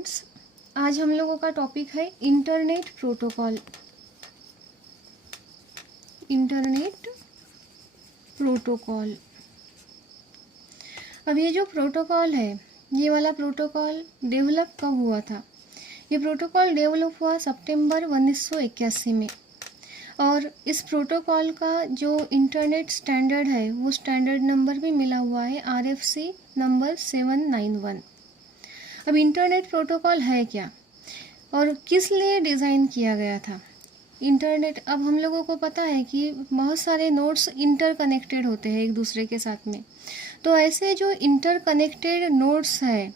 Students, आज हम लोगों का टॉपिक है इंटरनेट प्रोटोकॉल। Internet protocol. अब ये जो प्रोटोकॉल है, ये वाला प्रोटोकॉल डेवलप कब हुआ था? ये प्रोटोकॉल डेवलप हुआ सितंबर 1981 में, और इस प्रोटोकॉल का जो इंटरनेट स्टैंडर्ड है वो स्टैंडर्ड नंबर भी मिला हुआ है RFC नंबर 791। अब इंटरनेट प्रोटोकॉल है क्या और किस लिए डिज़ाइन किया गया था? इंटरनेट, अब हम लोगों को पता है कि बहुत सारे नोड्स इंटरकनेक्टेड होते हैं एक दूसरे के साथ में। तो ऐसे जो इंटरकनेक्टेड नोड्स हैं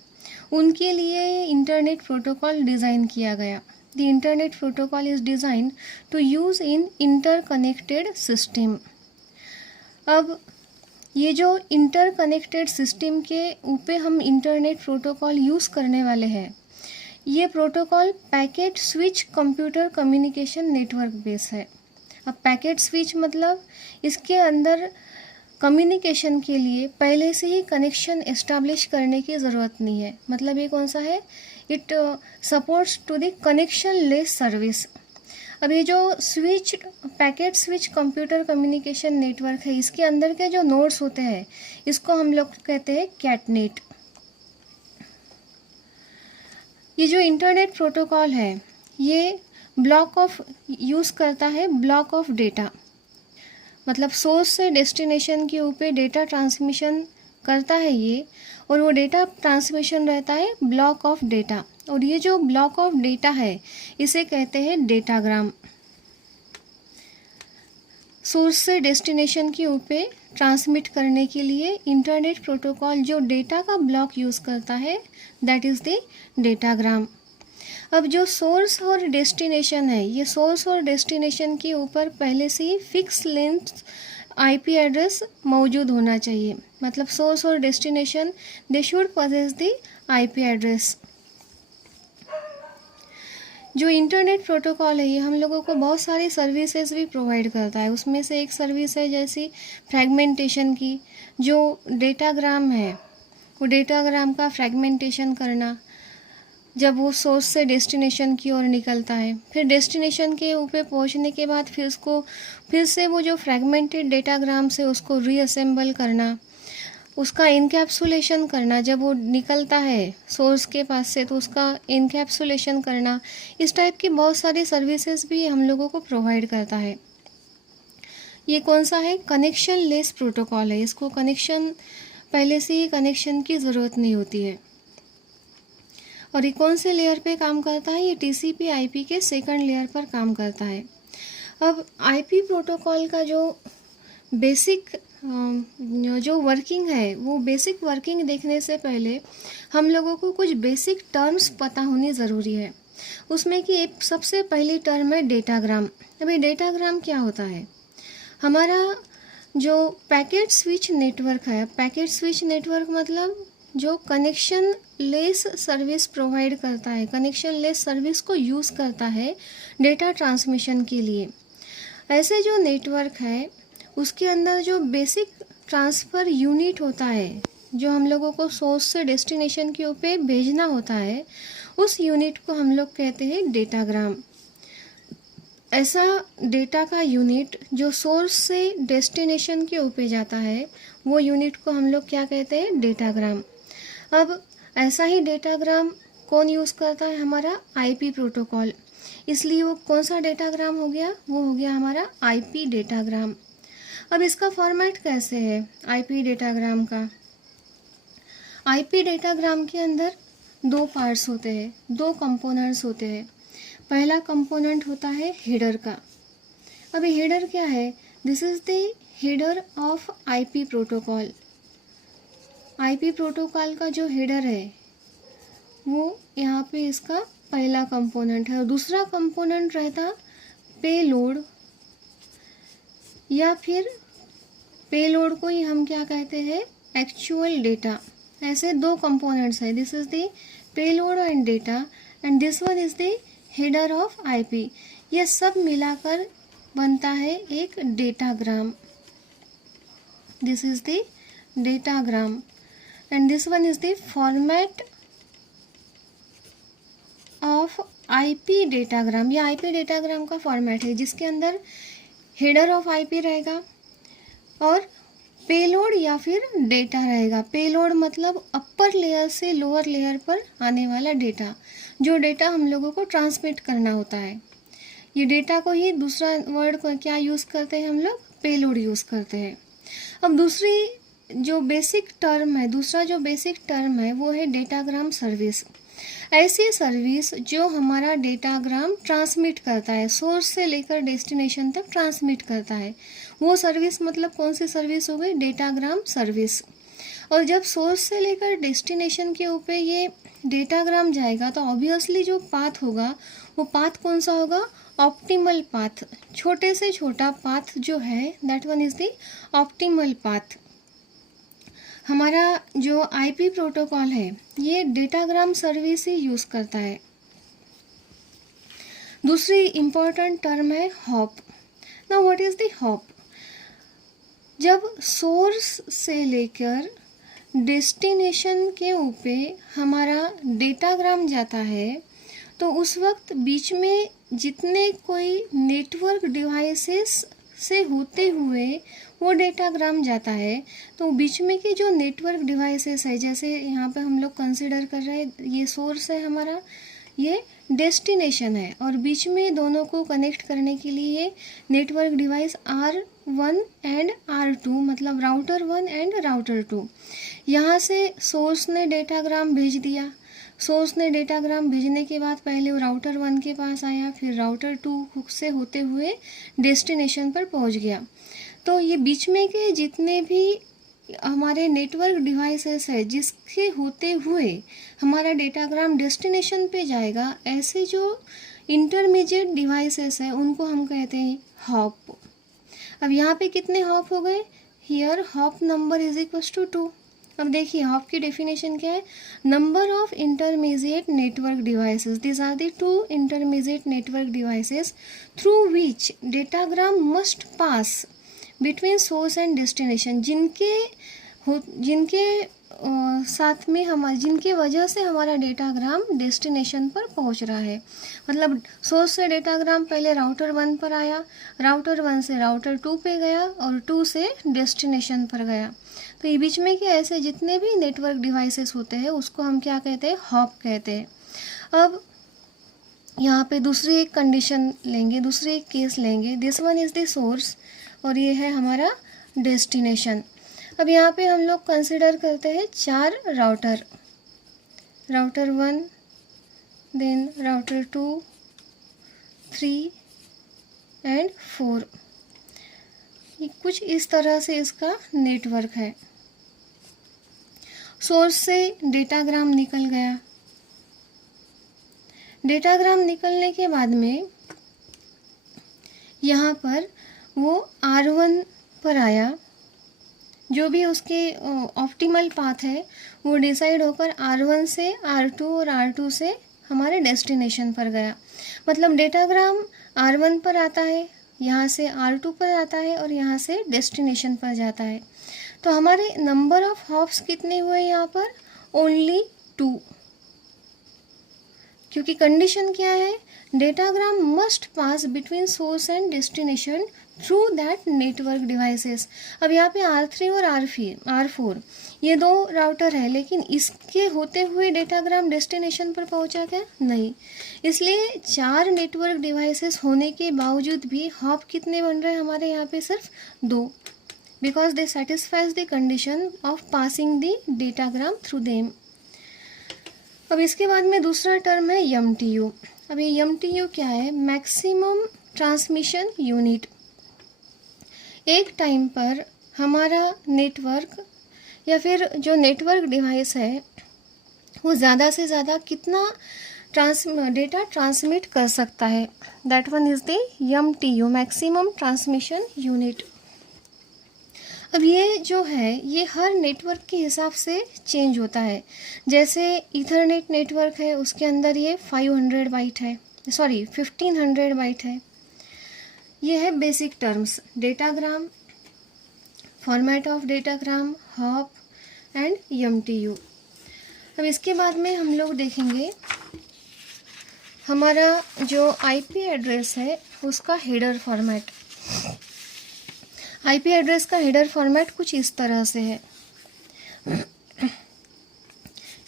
उनके लिए इंटरनेट प्रोटोकॉल डिज़ाइन किया गया। The internet protocol is design to use in interconnected system. अब ये जो इंटरकनेक्टेड सिस्टम के ऊपर हम इंटरनेट प्रोटोकॉल यूज़ करने वाले हैं, ये protocol packet switch computer communication network base है। अब पैकेट स्विच मतलब इसके अंदर कम्युनिकेशन के लिए पहले से ही कनेक्शन एस्टैब्लिश करने की ज़रूरत नहीं है। मतलब ये कौन सा है? It supports to the connectionless service. अब ये जो switch packet switch computer communication network है, इसके अंदर के जो नोड्स होते हैं इसको हम लोग कहते हैं कैटनेट। ये जो इंटरनेट प्रोटोकॉल है ये ब्लॉक ऑफ यूज़ करता है ब्लॉक ऑफ डेटा। मतलब सोर्स से डेस्टिनेशन के ऊपर डेटा ट्रांसमिशन करता है ये, और वो डेटा ट्रांसमिशन रहता है ब्लॉक ऑफ डेटा। और ये जो ब्लॉक ऑफ डेटा है इसे कहते हैं डेटाग्राम। सोर्स से डेस्टिनेशन के ऊपर ट्रांसमिट करने के लिए इंटरनेट प्रोटोकॉल जो डेटा का ब्लॉक यूज़ करता है दैट इज़ द डेटाग्राम। अब जो सोर्स और डेस्टिनेशन है, ये सोर्स और डेस्टिनेशन के ऊपर पहले से ही फिक्स लेंथ IP एड्रेस मौजूद होना चाहिए। मतलब सोर्स और destination they should possesses the IP address. जो इंटरनेट प्रोटोकॉल है ये हम लोगों को बहुत सारी सर्विसेज भी प्रोवाइड करता है। उसमें से एक सर्विस है जैसी फ्रैगमेंटेशन की। जो डेटाग्राम है वो डेटाग्राम का फ्रैगमेंटेशन करना, जब वो सोर्स से डेस्टिनेशन की ओर निकलता है, फिर डेस्टिनेशन के ऊपर पहुंचने के बाद फिर से वो जो फ्रैगमेंटेड डेटाग्राम से उसको रीअसेंबल करना, उसका इनकैप्सुलेशन करना, जब वो निकलता है सोर्स के पास से तो उसका इनकैप्सुलेशन करना। इस टाइप की बहुत सारी सर्विसेज भी हम लोगों को प्रोवाइड करता है। ये कौन सा है? कनेक्शन लेस प्रोटोकॉल है। इसको कनेक्शन पहले से ही कनेक्शन की ज़रूरत नहीं होती है। और ये कौन से लेयर पे काम करता है? ये TCP IP के सेकंड लेयर पर काम करता है। अब IP प्रोटोकॉल का जो बेसिक जो वर्किंग है, वो बेसिक वर्किंग देखने से पहले हम लोगों को कुछ बेसिक टर्म्स पता होनी ज़रूरी है। उसमें कि एक सबसे पहली टर्म है डेटाग्राम। अभी डेटाग्राम क्या होता है? हमारा जो पैकेट स्विच नेटवर्क है, पैकेट स्विच नेटवर्क मतलब जो कनेक्शन लेस सर्विस प्रोवाइड करता है, कनेक्शन लेस सर्विस को यूज़ करता है डेटा ट्रांसमिशन के लिए। ऐसे जो नेटवर्क है उसके अंदर जो बेसिक ट्रांसफ़र यूनिट होता है, जो हम लोगों को सोर्स से डेस्टिनेशन के ऊपर भेजना होता है, उस यूनिट को हम लोग कहते हैं डेटाग्राम। ऐसा डेटा का यूनिट जो सोर्स से डेस्टिनेशन के ऊपर जाता है, वो यूनिट को हम लोग क्या कहते हैं? डेटाग्राम। अब ऐसा ही डेटाग्राम कौन यूज़ करता है? हमारा IP प्रोटोकॉल। इसलिए वो कौन सा डेटाग्राम हो गया? वो हो गया हमारा IP डेटाग्राम। अब इसका फॉर्मेट कैसे है IP डेटाग्राम का? IP डेटाग्राम के अंदर दो पार्ट्स होते हैं, दो कंपोनेंट्स होते हैं। पहला कंपोनेंट होता है हेडर का। अब हेडर क्या है? This is the header of IP protocol. IP protocol का जो हेडर है वो यहाँ पे इसका पहला कंपोनेंट है। और दूसरा कंपोनेंट रहता पेलोड, या फिर पेलोड को ही हम क्या कहते हैं? Actual data. ऐसे दो कंपोनेंट्स है। This is the payload and data and this one is the header of IP। ये सब मिलाकर बनता है एक datagram. This is the datagram and this one is the format of IP datagram, ये आईपी डेटाग्राम का format है जिसके अंदर हेडर ऑफ आईपी रहेगा और पेलोड या फिर डेटा रहेगा। पेलोड मतलब अपर लेयर से लोअर लेयर पर आने वाला डेटा, जो डेटा हम लोगों को ट्रांसमिट करना होता है। ये डेटा को ही दूसरा वर्ड को क्या यूज़ करते हैं हम लोग, पेलोड यूज़ करते हैं। अब दूसरा जो बेसिक टर्म है वो है डेटाग्राम सर्विस। ऐसी सर्विस जो हमारा डेटाग्राम ट्रांसमिट करता है, सोर्स से लेकर डेस्टिनेशन तक ट्रांसमिट करता है, वो सर्विस मतलब कौन सी सर्विस हो गई, डेटाग्राम सर्विस। और जब सोर्स से लेकर डेस्टिनेशन के ऊपर ये डेटाग्राम जाएगा तो ऑब्वियसली जो पाथ होगा वो पाथ कौन सा होगा, ऑप्टिमल पाथ। छोटे से छोटा पाथ जो है that one is the optimal path. हमारा जो आईपी प्रोटोकॉल है ये डेटाग्राम सर्विस ही यूज़ करता है। दूसरी इम्पोर्टेंट टर्म है hop. Now what is the hop? जब सोर्स से लेकर डेस्टिनेशन के ऊपर हमारा डेटाग्राम जाता है तो उस वक्त बीच में जितने कोई नेटवर्क डिवाइसेस से होते हुए वो डेटाग्राम जाता है तो बीच में के जो नेटवर्क डिवाइसेस है, जैसे यहाँ पे हम लोग कंसिडर कर रहे हैं ये सोर्स है हमारा, ये डेस्टिनेशन है और बीच में दोनों को कनेक्ट करने के लिए ये network device R1 and R2 मतलब राउटर 1 एंड राउटर 2। यहाँ से सोर्स ने डेटाग्राम भेज दिया, सोर्स ने डेटाग्राम भेजने के बाद पहले वो राउटर 1 के पास आया, फिर राउटर 2 से होते हुए डेस्टिनेशन पर पहुँच गया। तो ये बीच में के जितने भी हमारे नेटवर्क डिवाइसेस है जिसके होते हुए हमारा डेटाग्राम डेस्टिनेशन पे जाएगा, ऐसे जो इंटरमीडिएट डिवाइसेस है उनको हम कहते हैं हॉप। अब यहाँ पे कितने हॉप हो गए, here hop number is equals to 2। अब देखिए हॉप की डेफिनेशन क्या है, number of intermediate network devices, this are the 2 intermediate network devices through which datagram must pass between source and destination, जिनके साथ में जिनके वजह से हमारा डेटाग्राम डेस्टिनेशन पर पहुंच रहा है। मतलब सोर्स से डेटाग्राम पहले राउटर 1 पर आया, राउटर 1 से राउटर 2 पे गया और 2 से डेस्टिनेशन पर गया। तो ये बीच में के ऐसे जितने भी नेटवर्क डिवाइसेस होते हैं उसको हम क्या कहते हैं, हॉप कहते हैं। अब यहाँ पे दूसरी एक कंडीशन लेंगे, दूसरी एक केस लेंगे, this one is the source और ये है हमारा डेस्टिनेशन। अब यहाँ पे हम लोग कंसिडर करते हैं 4 router, router 1, then router 2, 3 and 4। ये कुछ इस तरह से इसका नेटवर्क है। सोर्स से डेटाग्राम निकल गया, डेटाग्राम निकलने के बाद में यहाँ पर वो R1 पर आया, जो भी उसके ऑप्टिमल पाथ है वो डिसाइड होकर R1 से R2 और R2 से हमारे डेस्टिनेशन पर गया। मतलब डेटाग्राम R1 पर आता है, यहाँ से R2 पर आता है और यहाँ से डेस्टिनेशन पर जाता है। तो हमारे नंबर ऑफ हॉप्स कितने हुए यहाँ पर, ओनली 2, क्योंकि कंडीशन क्या है, datagram must pass between source and destination through that network devices. अब यहाँ पे R3 और R4 ये 2 राउटर है, लेकिन इसके होते हुए डेटाग्राम डेस्टिनेशन पर पहुँचा क्या, नहीं। इसलिए 4 नेटवर्क डिवाइसेस होने के बावजूद भी हॉप कितने बन रहे हैं हमारे यहाँ पे, सिर्फ 2, because they satisfies the condition of passing the datagram through them. अब इसके बाद में दूसरा टर्म है MTU। अब ये MTU क्या है, मैक्सिमम ट्रांसमिशन यूनिट। एक टाइम पर हमारा नेटवर्क या फिर जो नेटवर्क डिवाइस है वो ज़्यादा से ज़्यादा कितना डेटा ट्रांसमिट कर सकता है, that one is the MTU, maximum transmission unit. अब ये जो है ये हर नेटवर्क के हिसाब से चेंज होता है। जैसे ईथरनेट नेटवर्क है उसके अंदर ये 500 बाइट है, 1500 बाइट है। ये है basic terms, datagram, format of datagram, hop and MTU। अब इसके बाद में हम लोग देखेंगे हमारा जो आईपी एड्रेस है उसका हेडर फॉर्मेट, आईपी एड्रेस का हेडर फॉर्मेट कुछ इस तरह से है।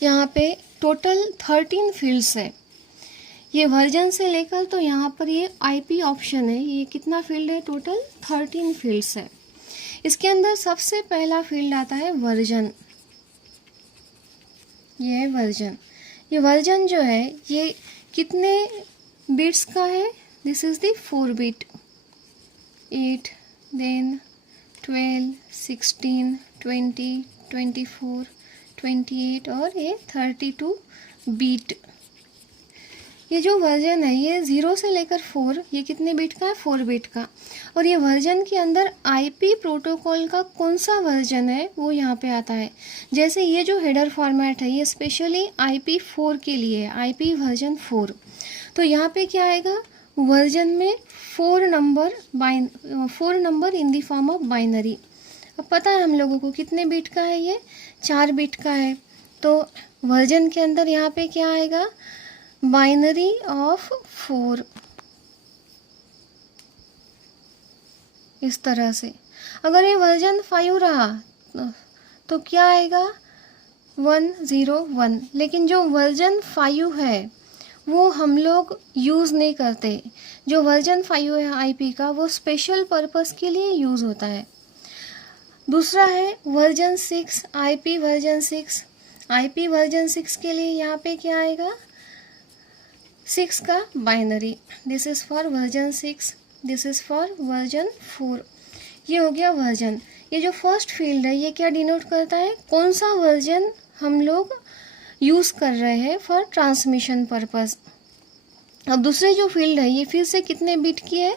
यहाँ पे टोटल 13 फील्ड्स है। ये वर्जन से लेकर तो यहाँ पर ये आईपी ऑप्शन है, ये कितना फील्ड है, टोटल 13 फील्ड्स है। इसके अंदर सबसे पहला फील्ड आता है वर्जन। ये है वर्जन। ये वर्जन जो है ये कितने बिट्स का है, this is the 4 bit, 8 then 12 16 20 24 28 और ये 32 बीट। ये जो वर्जन है ये 0 से लेकर 4, ये कितने बिट का है, 4 बिट का। और ये वर्जन के अंदर आईपी प्रोटोकॉल का कौन सा वर्जन है वो यहाँ पे आता है। जैसे ये जो हेडर फॉर्मेट है ये स्पेशली IP4 के लिए है, IP वर्जन 4। तो यहाँ पे क्या आएगा, वर्जन में 4 number in the form of binary. अब पता है हम लोगों को कितने बिट का है, ये 4 बिट का है। तो वर्जन के अंदर यहाँ पे क्या आएगा, बाइनरी ऑफ 4, इस तरह से। अगर ये वर्जन 5 रहा तो क्या आएगा, 101। लेकिन जो वर्जन 5 है वो हम लोग यूज़ नहीं करते। जो वर्जन 5 है आईपी का वो स्पेशल पर्पस के लिए यूज़ होता है। दूसरा है version 6, IP version 6। IP version 6 के लिए यहाँ पे क्या आएगा, 6 का binary, this is for version 6, this is for version 4। ये हो गया वर्जन। ये जो फर्स्ट फील्ड है ये क्या डिनोट करता है, कौन सा वर्जन हम लोग यूज़ कर रहे हैं फॉर ट्रांसमिशन पर्पस। अब दूसरे जो फील्ड है ये फिर से कितने बिट की है,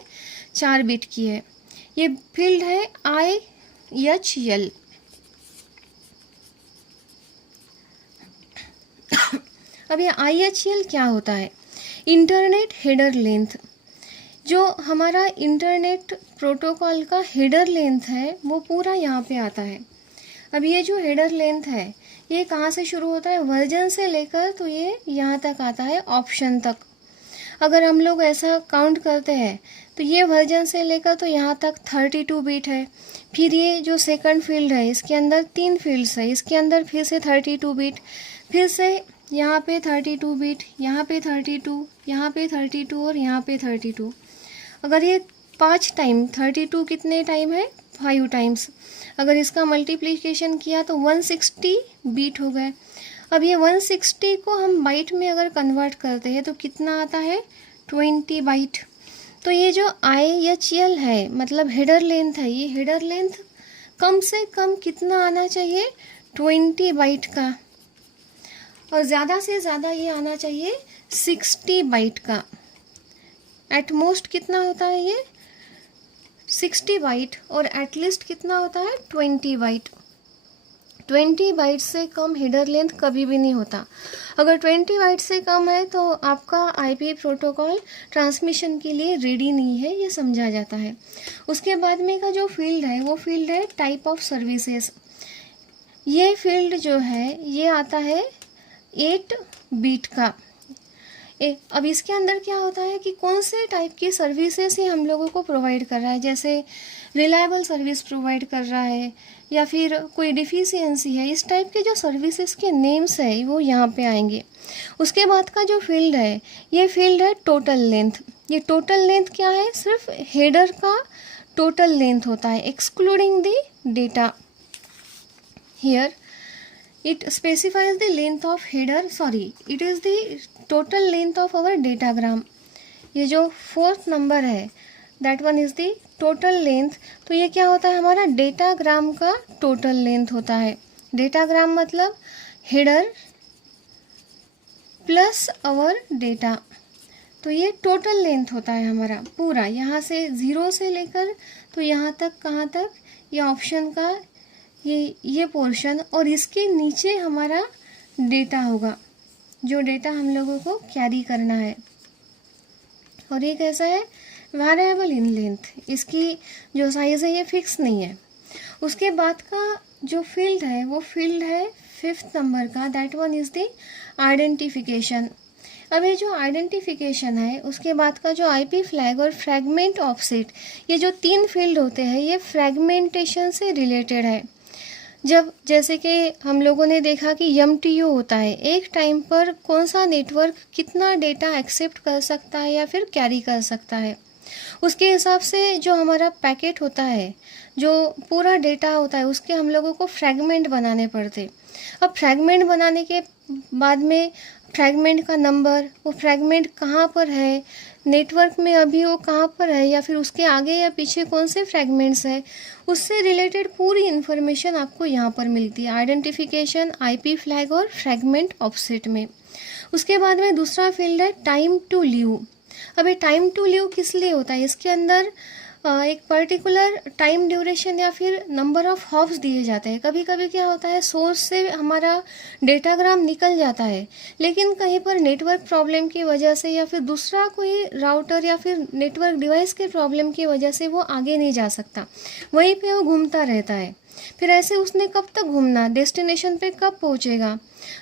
4 बिट की है। ये फील्ड है IHL। अब ये IHL क्या होता है, इंटरनेट हेडर लेंथ। जो हमारा इंटरनेट प्रोटोकॉल का हेडर लेंथ है वो पूरा यहाँ पे आता है। अब ये जो हेडर लेंथ है ये कहाँ से शुरू होता है, वर्जन से लेकर तो ये यहाँ तक आता है ऑप्शन तक। अगर हम लोग ऐसा काउंट करते हैं तो ये वर्जन से लेकर तो यहाँ तक 32 बिट है। फिर ये जो सेकंड फील्ड है इसके अंदर 3 फील्ड्स है, इसके अंदर फिर से 32 बिट, फिर से यहाँ पे 32 बिट, यहाँ पे 32, यहाँ पे 32 और यहाँ पे 32। अगर ये 5 टाइम, 32 कितने टाइम है, 5 टाइम्स। अगर इसका मल्टीप्लिकेशन किया तो 160 बीट हो गए। अब ये 160 को हम बाइट में अगर कन्वर्ट करते हैं तो कितना आता है, 20 बाइट। तो ये जो IHL है मतलब हेडर लेंथ है, ये हेडर लेंथ कम से कम कितना आना चाहिए, 20 बाइट का। और ज़्यादा से ज़्यादा ये आना चाहिए 60 बाइट का। एट मोस्ट कितना होता है ये, 60 बाइट, और एटलीस्ट कितना होता है, 20 बाइट। 20 बाइट से कम हेडर लेंथ कभी भी नहीं होता। अगर 20 बाइट से कम है तो आपका आईपी प्रोटोकॉल ट्रांसमिशन के लिए रेडी नहीं है, ये समझा जाता है। उसके बाद में का जो फील्ड है वो फील्ड है टाइप ऑफ सर्विसेज। ये फील्ड जो है ये आता है 8 बीट का। अब इसके अंदर क्या होता है कि कौन से टाइप की सर्विसेज ही हम लोगों को प्रोवाइड कर रहा है, जैसे रिलायबल सर्विस प्रोवाइड कर रहा है या फिर कोई डिफिशियंसी है, इस टाइप के जो सर्विसेज के नेम्स है वो यहाँ पे आएंगे। उसके बाद का जो फील्ड है ये फील्ड है टोटल लेंथ। ये टोटल लेंथ क्या है, सिर्फ हेडर का टोटल लेंथ होता है excluding the data. Here it specifies the length of header, it is the total length of our datagram। ये जो 4th नंबर है that one is the total length। तो ये क्या होता है, हमारा डेटाग्राम का टोटल लेंथ होता है। डेटाग्राम मतलब हेडर प्लस आवर डेटा, तो ये टोटल लेंथ होता है हमारा पूरा, यहाँ से 0 से लेकर तो यहाँ तक, कहाँ तक, ये ऑप्शन का ये पोर्शन, और इसके नीचे हमारा डेटा होगा, जो डेटा हम लोगों को कैरी करना है। और ये कैसा है, वेरिएबल इन लेंथ, इसकी जो साइज़ है ये फिक्स नहीं है। उसके बाद का जो फील्ड है वो फील्ड है 5th नंबर का, that one is the identification. अब ये जो आइडेंटिफिकेशन है उसके बाद का जो आईपी फ्लैग और फ्रैगमेंट ऑफसेट, ये जो 3 फील्ड होते हैं ये फ्रैगमेंटेशन से रिलेटेड है। जब जैसे कि हम लोगों ने देखा कि MTU होता है, एक टाइम पर कौन सा नेटवर्क कितना डेटा एक्सेप्ट कर सकता है या फिर कैरी कर सकता है, उसके हिसाब से जो हमारा पैकेट होता है, जो पूरा डेटा होता है, उसके हम लोगों को फ्रैगमेंट बनाने पड़ते। अब फ्रैगमेंट बनाने के बाद में फ्रैगमेंट का नंबर, वो फ्रैगमेंट कहाँ पर है नेटवर्क में, अभी वो कहाँ पर है, या फिर उसके आगे या पीछे कौन से फ्रैगमेंट्स है, उससे रिलेटेड पूरी इन्फॉर्मेशन आपको यहाँ पर मिलती है आइडेंटिफिकेशन, आईपी फ्लैग और फ्रैगमेंट ऑफसेट में। उसके बाद में दूसरा फील्ड है टाइम टू लीव। अब ये टाइम टू लीव किस लिए होता है, इसके अंदर एक पर्टिकुलर टाइम ड्यूरेशन या फिर नंबर ऑफ हॉप्स दिए जाते हैं। कभी कभी क्या होता है, सोर्स से हमारा डेटाग्राम निकल जाता है, लेकिन कहीं पर नेटवर्क प्रॉब्लम की वजह से या फिर दूसरा कोई राउटर या फिर नेटवर्क डिवाइस के प्रॉब्लम की वजह से वो आगे नहीं जा सकता, वहीं पे वो घूमता रहता है। फिर ऐसे उसने कब तक घूमना, डेस्टिनेशन पे कब पहुंचेगा,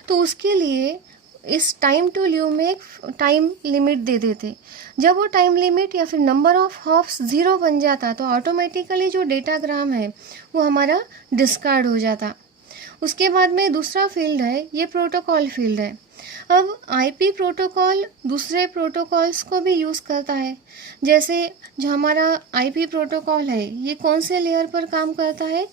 तो उसके लिए इस टाइम टू लीव में एक टाइम लिमिट दे देते। जब वो टाइम लिमिट या फिर नंबर ऑफ हॉप्स 0 बन जाता तो ऑटोमेटिकली जो डेटाग्राम है वो हमारा डिस्कार्ड हो जाता। उसके बाद में दूसरा फील्ड है, ये प्रोटोकॉल फील्ड है। अब आईपी प्रोटोकॉल दूसरे प्रोटोकॉल्स को भी यूज़ करता है। जैसे जो हमारा आईपी प्रोटोकॉल है ये कौन से लेयर पर काम करता है,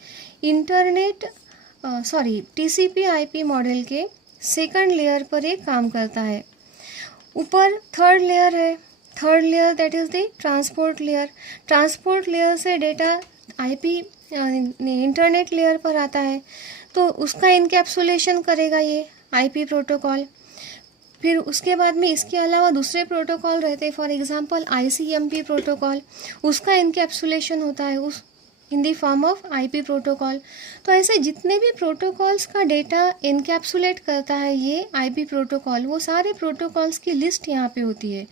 टीसीपी आईपी मॉडल के सेकंड लेयर पर ये काम करता है। ऊपर थर्ड लेयर है, third layer that is the transport layer. Transport layer से डेटा आईपी इंटरनेट लेयर पर आता है, तो उसका इनकैप्सुलेशन करेगा ये आईपी प्रोटोकॉल। फिर उसके बाद में इसके अलावा दूसरे प्रोटोकॉल रहते हैं, फॉर एग्जांपल ICMP प्रोटोकॉल, उसका इनकैप्सुलेशन होता है उस in the form of IP protocol. तो ऐसे जितने भी प्रोटोकॉल्स का डेटा इनकैप्सुलेट करता है ये आईपी प्रोटोकॉल, वो सारे प्रोटोकॉल्स की लिस्ट यहाँ पे होती है,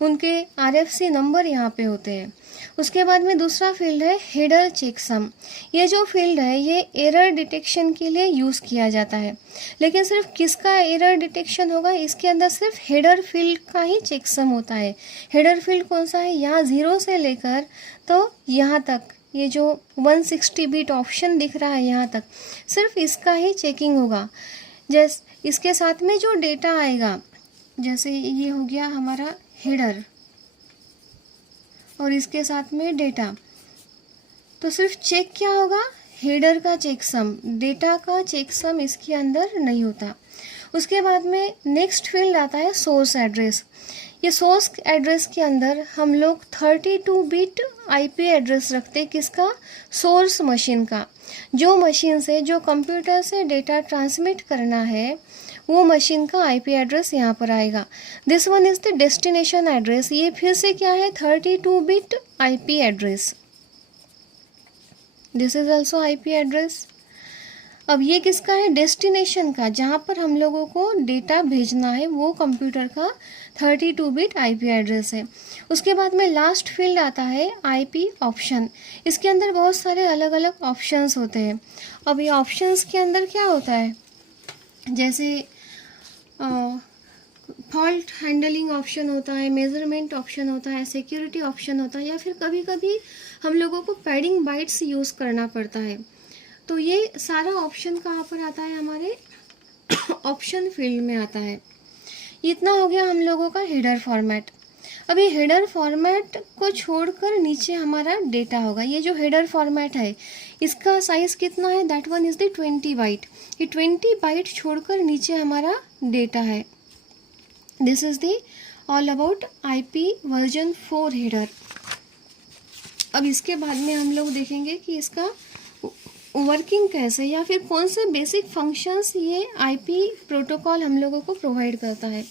उनके RFC नंबर यहाँ पे होते हैं। उसके बाद में दूसरा फील्ड है हेडर चेकसम। ये जो फील्ड है ये एरर डिटेक्शन के लिए यूज़ किया जाता है, लेकिन सिर्फ किसका एरर डिटेक्शन होगा, इसके अंदर सिर्फ हेडर फील्ड का ही चेकसम होता है। हेडर फील्ड कौन सा है, यहाँ 0 से लेकर तो यहाँ तक, ये जो 160 बिट ऑप्शन दिख रहा है यहाँ तक, सिर्फ इसका ही चेकिंग होगा। जैसे इसके साथ में जो डेटा आएगा, जैसे ये हो गया हमारा हेडर और इसके साथ में डेटा, तो सिर्फ चेक क्या होगा, हेडर का चेकसम, डेटा का चेकसम इसके अंदर नहीं होता। उसके बाद में नेक्स्ट फील्ड आता है सोर्स एड्रेस। ये सोर्स एड्रेस के अंदर हम लोग 32 बिट आईपी एड्रेस रखते, किसका, सोर्स मशीन का। जो मशीन से, जो कंप्यूटर से डेटा ट्रांसमिट करना है वो मशीन का आईपी एड्रेस यहाँ पर आएगा। This one is the destination address. ये फिर से क्या है, 32 bit IP address. This is also IP address. अब ये किसका है, डेस्टिनेशन का, जहाँ पर हम लोगों को डेटा भेजना है वो कंप्यूटर का 32 बिट आईपी एड्रेस है। उसके बाद में लास्ट फील्ड आता है आईपी ऑप्शन। इसके अंदर बहुत सारे अलग अलग ऑप्शंस होते हैं। अब ये ऑप्शंस के अंदर क्या होता है, जैसे फॉल्ट हैंडलिंग ऑप्शन होता है, मेजरमेंट ऑप्शन होता है, सिक्योरिटी ऑप्शन होता है, या फिर कभी कभी हम लोगों को पैडिंग बाइट्स यूज़ करना पड़ता है। तो ये सारा ऑप्शन कहाँ पर आता है, हमारे ऑप्शन फील्ड में आता है। इतना हो गया हम लोगों का हेडर फॉर्मेट। अब ये हेडर फॉर्मेट को छोड़कर नीचे हमारा डेटा होगा। ये जो हेडर फॉर्मेट है इसका साइज़ कितना है, that one is the 20 byte. ये 20 बाइट छोड़कर नीचे हमारा डेटा है। This is the all about IP version 4 header. अब इसके बाद में हम लोग देखेंगे कि इसका वर्किंग कैसे, या फिर कौन से बेसिक फंक्शंस ये आईपी प्रोटोकॉल हम लोगों को प्रोवाइड करता है।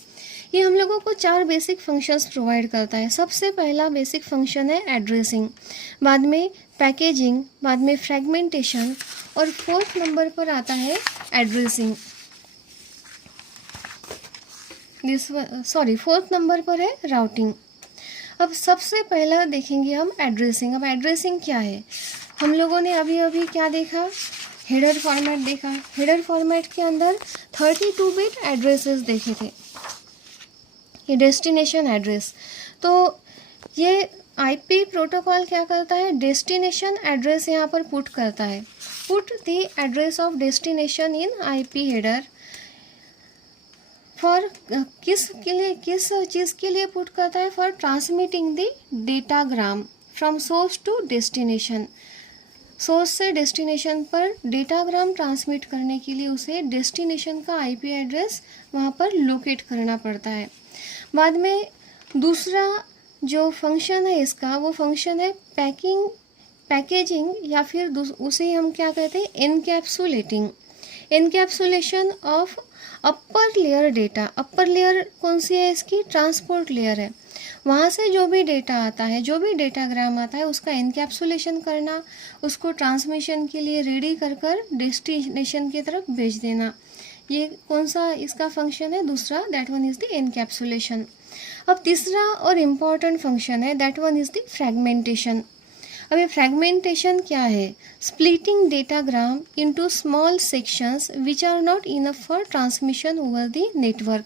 ये हम लोगों को 4 बेसिक फंक्शंस प्रोवाइड करता है। सबसे पहला बेसिक फंक्शन है एड्रेसिंग, बाद में पैकेजिंग, बाद में फ्रेगमेंटेशन, और 4th नंबर पर आता है एड्रेसिंग। 4th नंबर पर है राउटिंग। अब सबसे पहला देखेंगे हम एड्रेसिंग। अब एड्रेसिंग क्या है, हम लोगों ने अभी अभी क्या देखा, हेडर फॉर्मेट देखा। हेडर फॉर्मेट के अंदर 32 बिट एड्रेसेस देखे थे। ये डेस्टिनेशन एड्रेस। तो ये आईपी प्रोटोकॉल क्या करता है, डेस्टिनेशन एड्रेस यहाँ पर पुट करता है, put the address of destination in IP header. For किस चीज़ के लिए पुट करता है, for transmitting the datagram from source to destination. Source से डेस्टिनेशन पर डेटाग्राम ट्रांसमिट करने के लिए उसे डेस्टिनेशन का आईपी एड्रेस वहाँ पर लोकेट करना पड़ता है। बाद में दूसरा जो फंक्शन है इसका, वो फंक्शन है पैकेजिंग, या फिर उसे हम क्या कहते हैं, encapsulating, encapsulation of upper layer data. Upper layer कौन सी है इसकी, ट्रांसपोर्ट लेयर है। वहाँ से जो भी डेटा आता है, जो भी डेटाग्राम आता है, उसका एनकैप्सुलेशन करना, उसको ट्रांसमिशन के लिए रेडी कर कर डेस्टिनेशन की तरफ भेज देना। ये कौन सा इसका फंक्शन है, दूसरा, that one is the encapsulation. अब तीसरा और इम्पॉर्टेंट फंक्शन है, that one is the fragmentation. अब ये फ्रैगमेंटेशन क्या है, splitting datagram into small sections which are not enough for transmission over the network.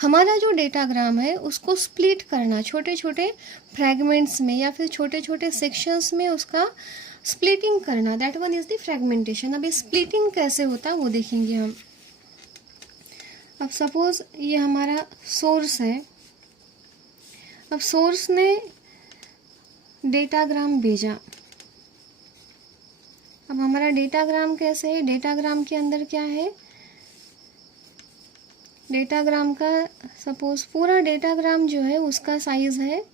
हमारा जो डेटाग्राम है उसको स्प्लिट करना, छोटे छोटे फ्रैगमेंट्स में या फिर छोटे छोटे सेक्शंस में उसका स्प्लिटिंग करना, that one is the fragmentation. अब ये स्प्लिटिंग कैसे होता है वो देखेंगे हम। अब सपोज ये हमारा सोर्स है, अब सोर्स ने डेटाग्राम भेजा। अब हमारा डेटाग्राम कैसे है, डेटाग्राम के अंदर क्या है, डेटाग्राम का सपोज पूरा डेटाग्राम जो है उसका साइज है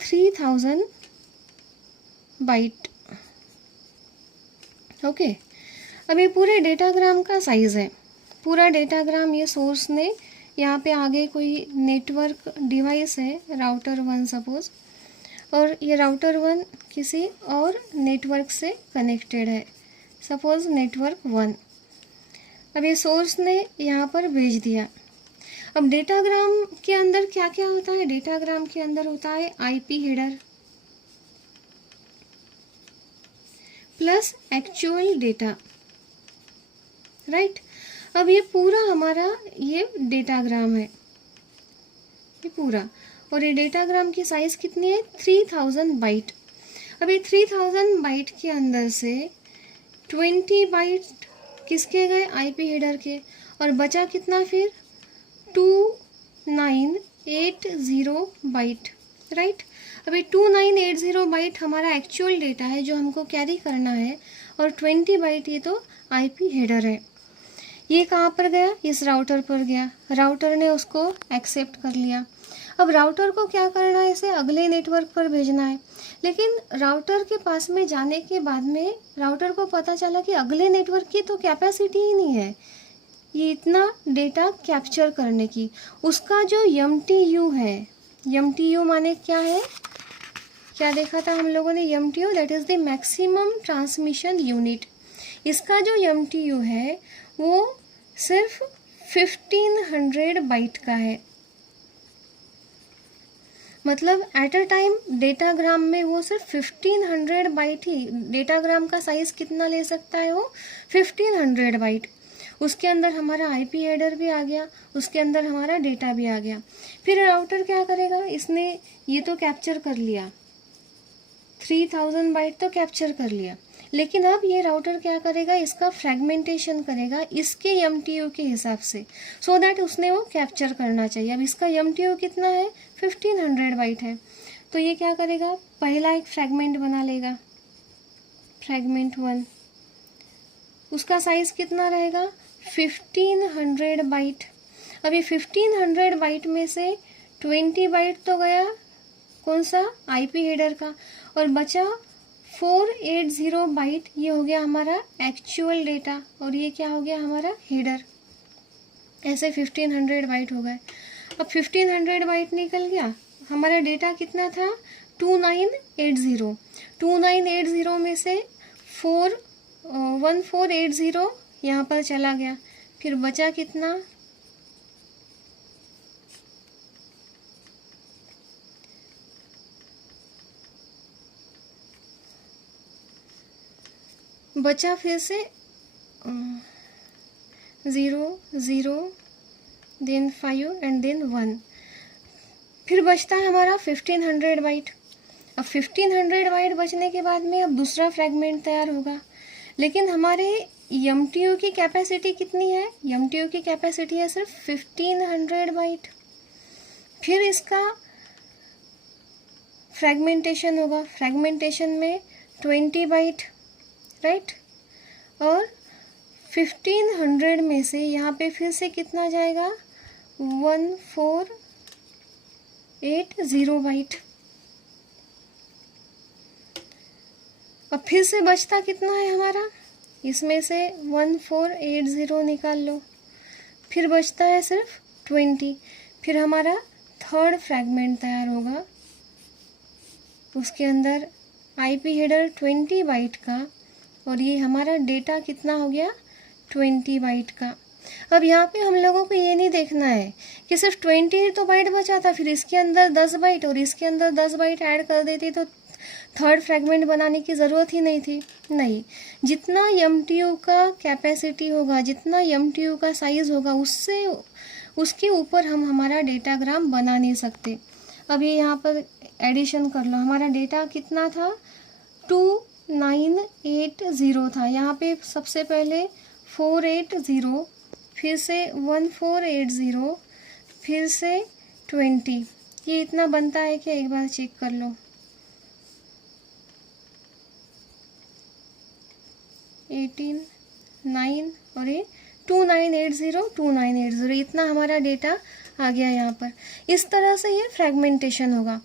3000 बाइट। ओके, अब ये पूरे डेटाग्राम का साइज है, पूरा डेटाग्राम ये सोर्स ने, यहाँ पे आगे कोई नेटवर्क डिवाइस है, राउटर 1 सपोज, और ये राउटर 1 किसी और नेटवर्क से कनेक्टेड है, सपोज नेटवर्क 1। अब ये सोर्स ने यहाँ पर भेज दिया। अब डेटाग्राम के अंदर क्या क्या होता है, डेटाग्राम के अंदर होता है IP header plus actual data, right. अब ये पूरा हमारा ये डेटाग्राम है, ये पूरा, और ये डेटाग्राम की साइज कितनी है, 3000 बाइट। अब ये 3000 बाइट के अंदर से 20 बाइट किसके गए, आईपी हेडर के, और बचा कितना फिर 2980 बाइट, राइट। अभी 2980 बाइट हमारा एक्चुअल डेटा है जो हमको कैरी करना है, और 20 बाइट ये तो आईपी हेडर है। ये कहाँ पर गया, इस राउटर पर गया, राउटर ने उसको एक्सेप्ट कर लिया। अब राउटर को क्या करना है, इसे अगले नेटवर्क पर भेजना है, लेकिन राउटर के पास में जाने के बाद में राउटर को पता चला कि अगले नेटवर्क की तो कैपेसिटी ही नहीं है ये इतना डेटा कैप्चर करने की। उसका जो MTU है, MTU माने क्या है, क्या देखा था हम लोगों ने, MTU that is the maximum transmission unit. इसका जो MTU है वो सिर्फ 1500 बाइट का है, मतलब एट अ टाइम डेटाग्राम में वो सिर्फ 1500 बाइट ही, डेटाग्राम का साइज कितना ले सकता है वो 1500 बाइट। उसके अंदर हमारा आईपी हेडर भी आ गया, उसके अंदर हमारा डेटा भी आ गया। फिर राउटर क्या करेगा, इसने ये तो कैप्चर कर लिया, 3000 बाइट तो कैप्चर कर लिया, लेकिन अब ये राउटर क्या करेगा, इसका फ्रैगमेंटेशन करेगा इसके MTU के हिसाब से, सो दैट उसने वो कैप्चर करना चाहिए। अब इसका MTU कितना है, 1500 बाइट है, तो ये क्या करेगा, पहला एक फ्रैगमेंट बना लेगा, फ्रैगमेंट 1, उसका साइज कितना रहेगा 1500 बाइट। अब ये 1500 बाइट में से 20 बाइट तो गया कौन सा, आईपी हेडर का, और बचा 480 बाइट, ये हो गया हमारा एक्चुअल डेटा, और ये क्या हो गया हमारा हेडर। ऐसे 1500 बाइट हो गए। अब 1500 बाइट निकल गया, हमारा डेटा कितना था 2980, 2980 में से 1480 यहाँ पर चला गया, फिर बचा कितना, बचा फिर से 0 0 देन 5 एंड देन 1। फिर बचता है हमारा 1500 बाइट। अब 1500 बाइट बचने के बाद में अब दूसरा फ्रैगमेंट तैयार होगा, लेकिन हमारे MTU की कैपेसिटी कितनी है? MTU की कैपेसिटी है सिर्फ 1500 बाइट। फिर इसका फ्रैगमेंटेशन होगा, फ्रैगमेंटेशन में 20 बाइट, राइट। और 1500 में से यहाँ पे फिर से कितना जाएगा? 1480 बाइट। अब फिर से बचता कितना है हमारा? इसमें से 1480 निकाल लो, फिर बचता है सिर्फ 20। फिर हमारा थर्ड फ्रैगमेंट तैयार होगा, उसके अंदर IP हेडर 20 बाइट का, और ये हमारा डेटा कितना हो गया? 20 बाइट का। अब यहाँ पे हम लोगों को ये नहीं देखना है कि सिर्फ 20 तो बाइट बचा था, फिर इसके अंदर 10 बाइट और इसके अंदर 10 बाइट ऐड कर देती तो थर्ड फ्रैगमेंट बनाने की ज़रूरत ही नहीं थी। नहीं, जितना MTU का कैपेसिटी होगा, जितना MTU का साइज़ होगा, उससे उसके ऊपर हम हमारा डेटाग्राम बना नहीं सकते। अब ये यहाँ पर एडिशन कर लो, हमारा डेटा कितना था? 2980 था। यहाँ पे सबसे पहले 480, फिर से 1480, फिर से 20। ये इतना बनता है क्या? एक बार चेक कर लो। 18, 9 और ये 2980 इतना हमारा डेटा आ गया यहाँ पर। इस तरह से ये फ्रैगमेंटेशन होगा।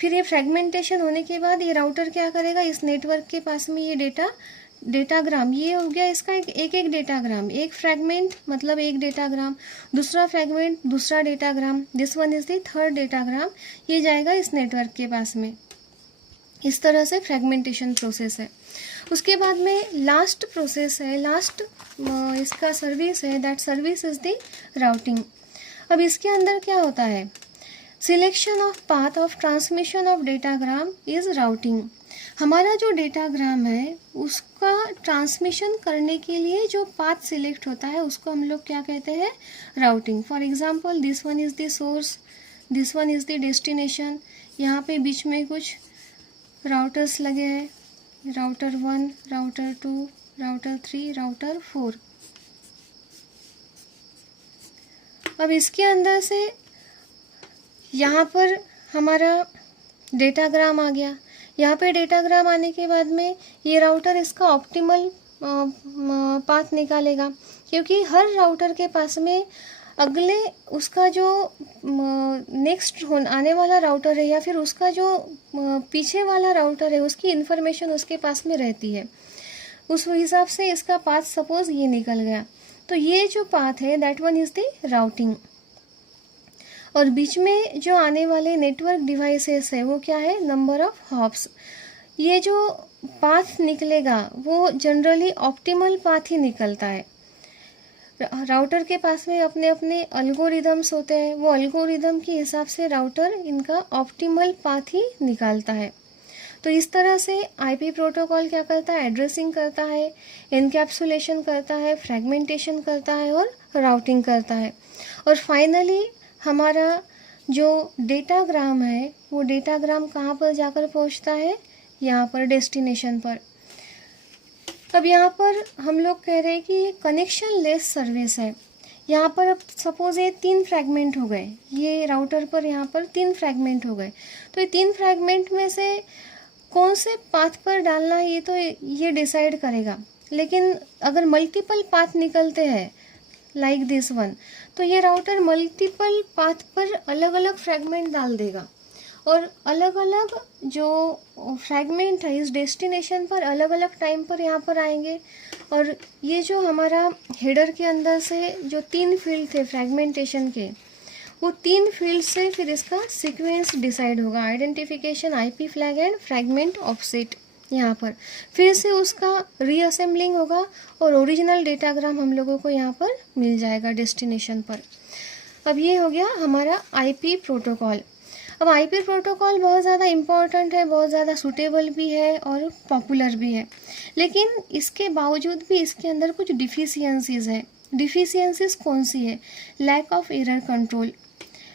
फिर ये फ्रैगमेंटेशन होने के बाद ये राउटर क्या करेगा? इस नेटवर्क के पास में ये डेटाग्राम, ये हो गया इसका एक डेटाग्राम, एक फ्रैगमेंट मतलब एक डेटाग्राम, दूसरा फ्रैगमेंट दूसरा datagram, this one is the third datagram, ये जाएगा इस नेटवर्क के पास में। इस तरह से फ्रैगमेंटेशन प्रोसेस है। उसके बाद में लास्ट प्रोसेस है, लास्ट इसका सर्विस है, that service is the routing. अब इसके अंदर क्या होता है? Selection of path of transmission of datagram is routing. हमारा जो डेटाग्राम है उसका ट्रांसमिशन करने के लिए जो पाथ सिलेक्ट होता है उसको हम लोग क्या कहते हैं? Routing. For example this one is the source, this one is the destination. यहाँ पे बीच में कुछ राउटर्स लगे हैं, राउटर 1, राउटर 2, राउटर 3, राउटर 4। अब इसके अंदर से यहाँ पर हमारा डेटाग्राम आ गया। यहाँ पे डेटाग्राम आने के बाद में ये राउटर इसका ऑप्टिमल पाथ निकालेगा, क्योंकि हर राउटर के पास में अगले उसका जो नेक्स्ट आने वाला राउटर है या फिर उसका जो पीछे वाला राउटर है उसकी इन्फॉर्मेशन उसके पास में रहती है। उस हिसाब से इसका पाथ सपोज ये निकल गया, तो ये जो पाथ है that one is the routing. और बीच में जो आने वाले नेटवर्क डिवाइसेस है वो क्या है? Number of hops. ये जो पाथ निकलेगा वो जनरली ऑप्टिमल पाथ ही निकलता है। राउटर के पास में अपने अपने अल्गोरिदम्स होते हैं, वो अल्गोरिदम के हिसाब से राउटर इनका ऑप्टिमल पाथ ही निकालता है। तो इस तरह से IP प्रोटोकॉल क्या करता है? एड्रेसिंग करता है, एनकैप्सुलेशन करता है, फ्रैगमेंटेशन करता है और राउटिंग करता है। और फाइनली हमारा जो डेटाग्राम है वो डेटाग्राम कहाँ पर जाकर पहुँचता है? यहाँ पर डेस्टिनेशन पर। अब यहाँ पर हम लोग कह रहे हैं कि ये कनेक्शन लेस सर्विस है। यहाँ पर अब सपोज ये 3 फ्रैगमेंट हो गए, ये राउटर पर यहाँ पर 3 फ्रैगमेंट हो गए, तो ये 3 फ्रैगमेंट में से कौन से पाथ पर डालना है ये तो ये डिसाइड करेगा। लेकिन अगर मल्टीपल पाथ निकलते हैं लाइक दिस वन, तो ये राउटर मल्टीपल पाथ पर अलग अलग फ्रैगमेंट डाल देगा और अलग अलग जो फ्रैगमेंट है इस डेस्टिनेशन पर अलग अलग टाइम पर यहाँ पर आएंगे। और ये जो हमारा हेडर के अंदर से जो 3 फील्ड थे फ्रैगमेंटेशन के, वो 3 फील्ड से फिर इसका सीक्वेंस डिसाइड होगा, identification, IP flag and fragment offset. यहाँ पर फिर से उसका रीअसेंबलिंग होगा और ओरिजिनल डेटाग्राम हम लोगों को यहाँ पर मिल जाएगा डेस्टिनेशन पर। अब ये हो गया हमारा IP प्रोटोकॉल। अब IP प्रोटोकॉल बहुत ज़्यादा इम्पॉर्टेंट है, बहुत ज़्यादा सूटेबल भी है और पॉपुलर भी है, लेकिन इसके बावजूद भी इसके अंदर कुछ डिफिशियंसीज़ है। डिफिशियंसीज कौन सी है? Lack of error control,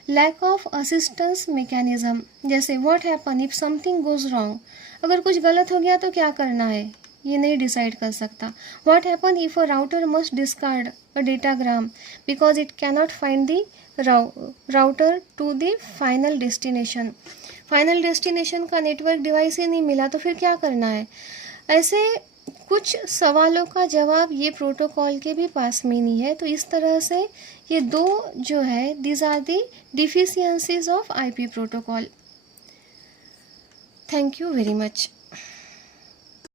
lack of assistance mechanism, जैसे what happen if something goes wrong, अगर कुछ गलत हो गया तो क्या करना है, ये नहीं डिसाइड कर सकता. What happen if a router must discard a datagram because it cannot find the router to the final destination, final destination का नेटवर्क डिवाइस ही नहीं मिला तो फिर क्या करना है. ऐसे कुछ सवालों का जवाब ये प्रोटोकॉल के भी पास में नहीं है. तो इस तरह से ये दो जो है, these are the deficiencies of IP protocol. Thank you very much.